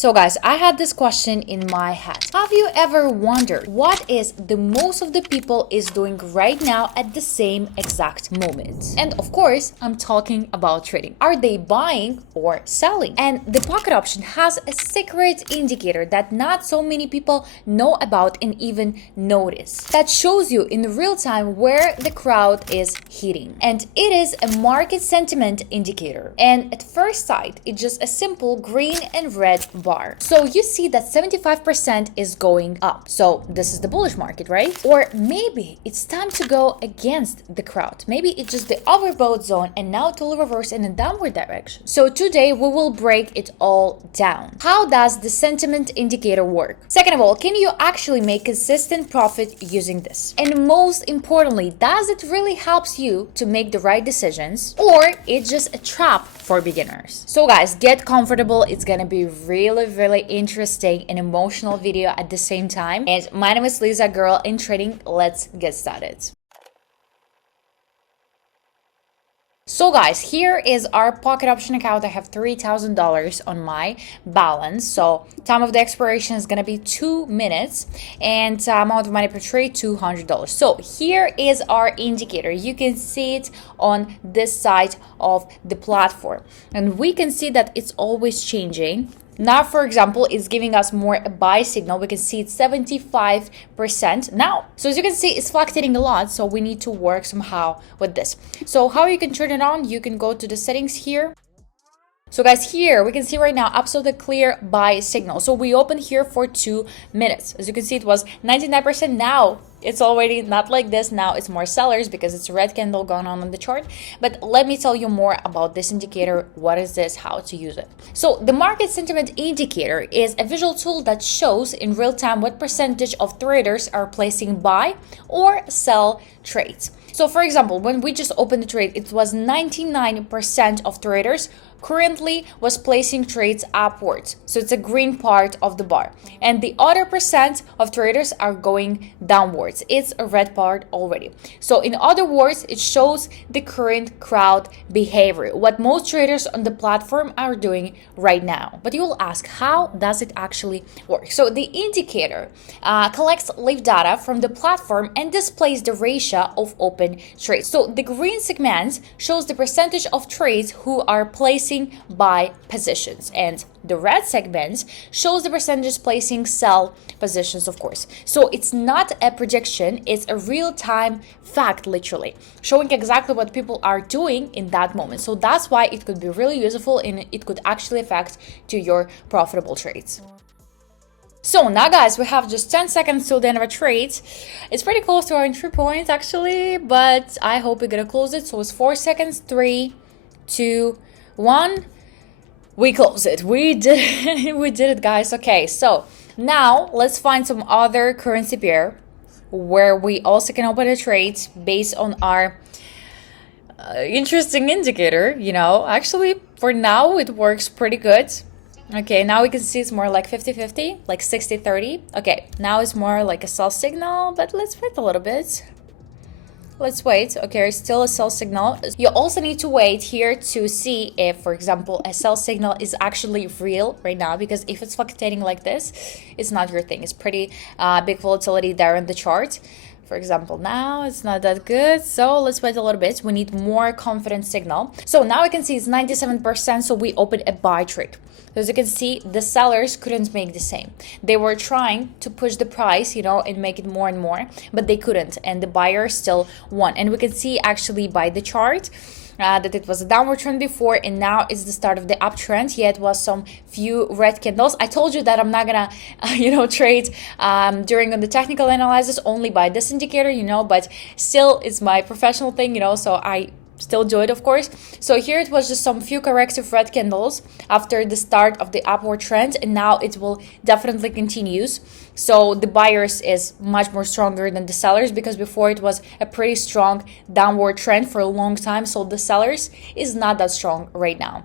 So guys, I had this question in my head. Have you ever wondered what is the most of the people is doing right now at the same exact moment? And of course, I'm talking about trading. Are they buying or selling? And the pocket option has a secret indicator that not so many people know about and even notice. That shows you in real time where the crowd is hitting. And it is a market sentiment indicator. And at first sight, it's just a simple green and red bar. So you see that 75% is going up. So this is the bullish market, right? Or maybe it's time to go against the crowd. Maybe it's just the overbought zone and now it will reverse in a downward direction. So today we will break it all down. How does the sentiment indicator work? Second of all, can you actually make consistent profit using this? And most importantly, does it really helps you to make the right decisions, or it's just a trap for beginners? So guys, get comfortable. It's gonna be really interesting and emotional video at the same time. And my name is Lisa, girl in trading. Let's get started. So guys, here is our pocket option account. I have $3,000 on my balance. So time of the expiration is gonna be 2 minutes, and amount of money per trade $200. So here is our indicator. You can see it on this side of the platform, and we can see that it's always changing. Now, for example, it's giving us more a buy signal. We can see it's 75% now. So as you can see, it's fluctuating a lot. So we need to work somehow with this. So how you can turn it on? You can go to the settings here. So guys, here we can see right now absolutely clear buy signal. So we opened here for 2 minutes. As you can see, it was 99%. Now it's already not like this. Now it's more sellers because it's a red candle going on the chart. But let me tell you more about this indicator. What is this? How to use it? So the market sentiment indicator is a visual tool that shows in real time what percentage of traders are placing buy or sell trades. So for example, when we just opened the trade, it was 99% of traders currently was placing trades upwards. So it's a green part of the bar. And the other percent of traders are going downwards. It's a red part already. So in other words, it shows the current crowd behavior, what most traders on the platform are doing right now. But you will ask, how does it actually work? So the indicator collects live data from the platform and displays the ratio of open trades. So the green segment shows the percentage of trades who are placing buy positions, and the red segment shows the percentage placing sell positions, of course. So it's not a prediction, it's a real-time fact, literally showing exactly what people are doing in that moment. So that's why it could be really useful and it could actually affect to your profitable trades. So now guys, we have just 10 seconds till the end of a trade. It's pretty close to our entry point actually, but I hope we're gonna close it. So it's 4 seconds, 3, 2, 1. We close it. We did it. We did it, guys. Okay, so now let's find some other currency pair where we also can open a trade based on our interesting indicator. Actually for now it works pretty good. Okay, now we can see it's more like 50-50, like 60-30. Okay, now it's more like a sell signal, but let's wait a little bit. Let's wait. Okay, still a sell signal. You also need to wait here to see if, for example, a sell signal is actually real right now, because if it's fluctuating like this, it's not your thing. It's pretty big volatility there in the chart. For example, now it's not that good. So let's wait a little bit. We need more confident signal. So now we can see it's 97%. So we opened a buy trade. As you can see, the sellers couldn't make the same. They were trying to push the price, and make it more and more, but they couldn't. And the buyer still won. And we can see actually by the chart that it was a downward trend before, and now it's the start of the uptrend. Yet it was some few red candles. I told you that I'm not gonna trade during on the technical analysis, only by this indicator, but still it's my professional thing, so I still do it, of course. So here it was just some few corrective red candles after the start of the upward trend, and now it will definitely continues. So the buyers is much more stronger than the sellers, because before it was a pretty strong downward trend for a long time. So the sellers is not that strong right now.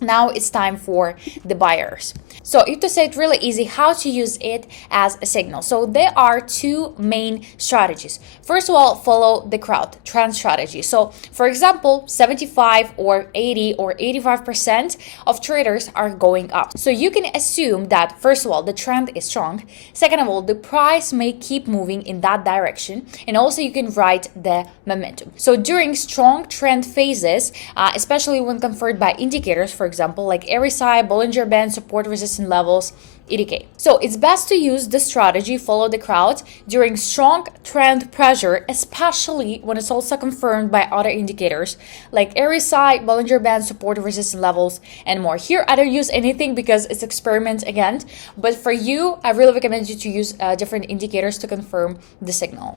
Now it's time for the buyers. So if to say it really easy, how to use it as a signal. So there are two main strategies. First of all, follow the crowd, trend strategy. So for example, 75 or 80 or 85% of traders are going up. So you can assume that first of all, the trend is strong. Second of all, the price may keep moving in that direction. And also you can ride the momentum. So during strong trend phases, especially when confirmed by indicators, for example, like RSI, Bollinger Band, support resistance levels, etc. So it's best to use the strategy, follow the crowd, during strong trend pressure, especially when it's also confirmed by other indicators like RSI, Bollinger Band, support resistance levels, and more. Here, I don't use anything because it's experiment again, but for you, I really recommend you to use different indicators to confirm the signal.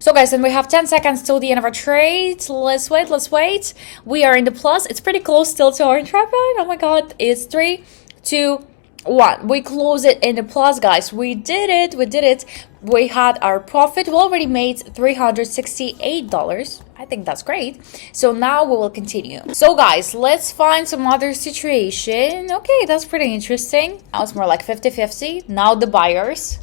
So guys, and we have 10 seconds till the end of our trade. Let's wait. We are in the plus. It's pretty close still to our trap line. Oh my god. It's 3, 2, 1. We close it in the plus, guys. We did it. We had our profit. We already made $368. I think that's great. So now we will continue. So guys, let's find some other situation. Okay, that's pretty interesting. Now it's more like 50-50. Now the buyers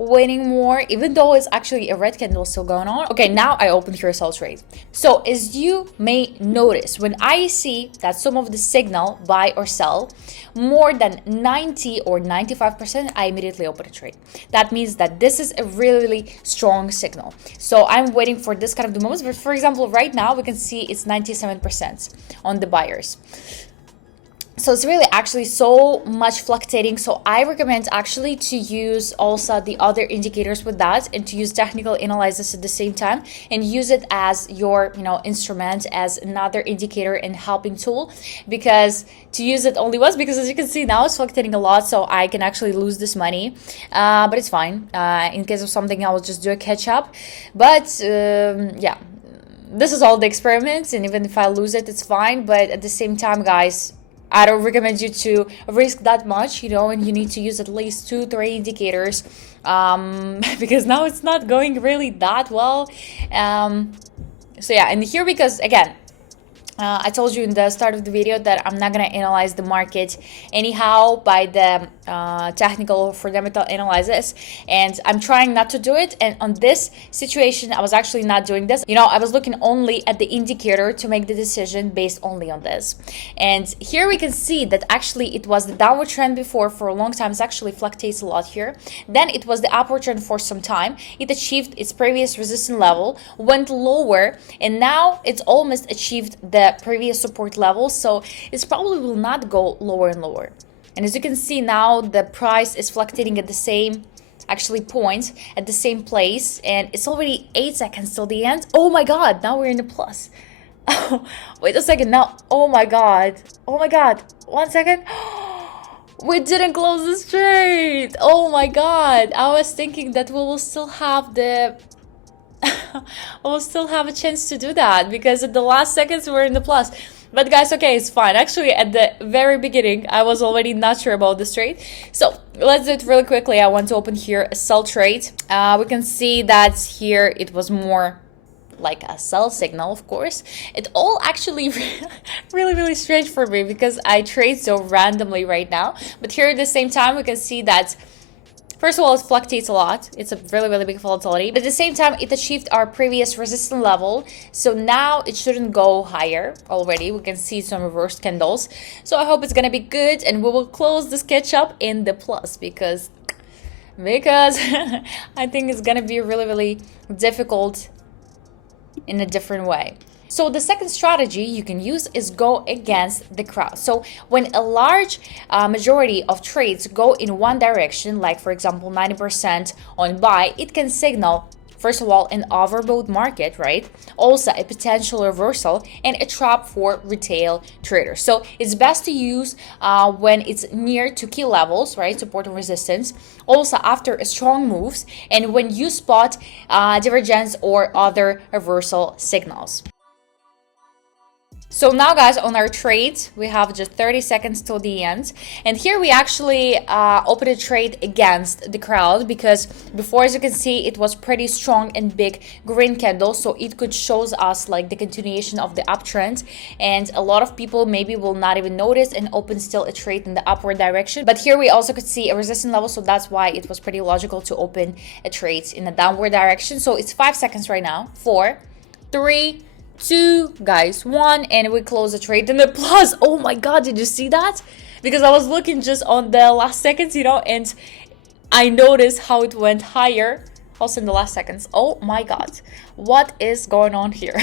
winning more, even though it's actually a red candle still going on. Okay, now I opened here a sell trade. So as you may notice, when I see that some of the signal buy or sell more than 90 or 95%, I immediately open a trade. That means that this is a really strong signal. So I'm waiting for this kind of the moments. But for example, right now we can see it's 97% on the buyers. So it's really actually so much fluctuating. So I recommend actually to use also the other indicators with that, and to use technical analysis at the same time, and use it as your instrument, as another indicator and helping tool. Because to use it only once, because as you can see now it's fluctuating a lot, so I can actually lose this money, but it's fine. In case of something, I will just do a catch up. But yeah, this is all the experiments, and even if I lose it, it's fine. But at the same time, guys, I don't recommend you to risk that much, and you need to use at least 2-3 indicators, because now it's not going really that well. So yeah, and here, because again, I told you in the start of the video that I'm not going to analyze the market anyhow by the technical fundamental analysis, and I'm trying not to do it. And on this situation, I was actually not doing this. I was looking only at the indicator to make the decision based only on this. And here we can see that actually it was the downward trend before for a long time. It actually fluctuates a lot here. Then it was the upward trend for some time. It achieved its previous resistance level, went lower, and now it's almost achieved the previous support level. So it probably will not go lower and lower. And as you can see now, the price is fluctuating at the same point, at the same place, and it's already 8 seconds till the end. Oh my god, now we're in the plus. Wait a second, now, oh my god, 1 second. We didn't close this trade. Oh my god, I was thinking that we will still have we'll still have a chance to do that, because at the last seconds we're in the plus. But guys, okay, it's fine. Actually, at the very beginning, I was already not sure about this trade. So let's do it really quickly. I want to open here a sell trade. We can see that here it was more like a sell signal, of course. It all actually really strange for me, because I trade so randomly right now. But here at the same time, we can see that first of all, it fluctuates a lot. It's a really big volatility. But at the same time, it achieved our previous resistance level. So now it shouldn't go higher already. We can see some reversed candles. So I hope it's going to be good. And we will close this catch up in the plus, because I think it's going to be really difficult in a different way. So the second strategy you can use is go against the crowd. So when a large majority of trades go in one direction, like for example 90% on buy, it can signal, first of all, an overbought market, right? Also a potential reversal and a trap for retail traders. So it's best to use when it's near to key levels, right? Support and resistance. Also after a strong moves, and when you spot divergence or other reversal signals. So now guys, on our trade, we have just 30 seconds till the end. And here we actually opened a trade against the crowd because before, as you can see, it was pretty strong and big green candle. So it could shows us like the continuation of the uptrend. And a lot of people maybe will not even notice and open still a trade in the upward direction. But here we also could see a resistance level. So that's why it was pretty logical to open a trade in a downward direction. So it's 5 seconds right now. 4, 3, 2, guys, 1, and we close the trade in the plus. Oh my god, did you see that? Because I was looking just on the last seconds, and I noticed how it went higher also in the last seconds. Oh my god, what is going on here?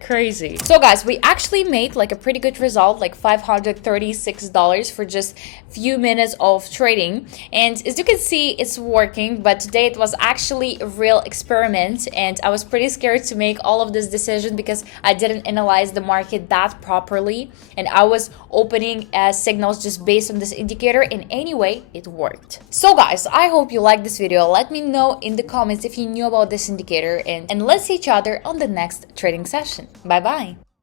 Crazy. So guys, we actually made like a pretty good result, like $536 for just few minutes of trading. And as you can see, it's working, but today it was actually a real experiment, and I was pretty scared to make all of this decision because I didn't analyze the market that properly, and I was opening signals just based on this indicator, and anyway, it worked. So guys, I hope you liked this video. Let me know in the comments if you knew about this indicator, and let's see each other on the next trading session. Bye bye.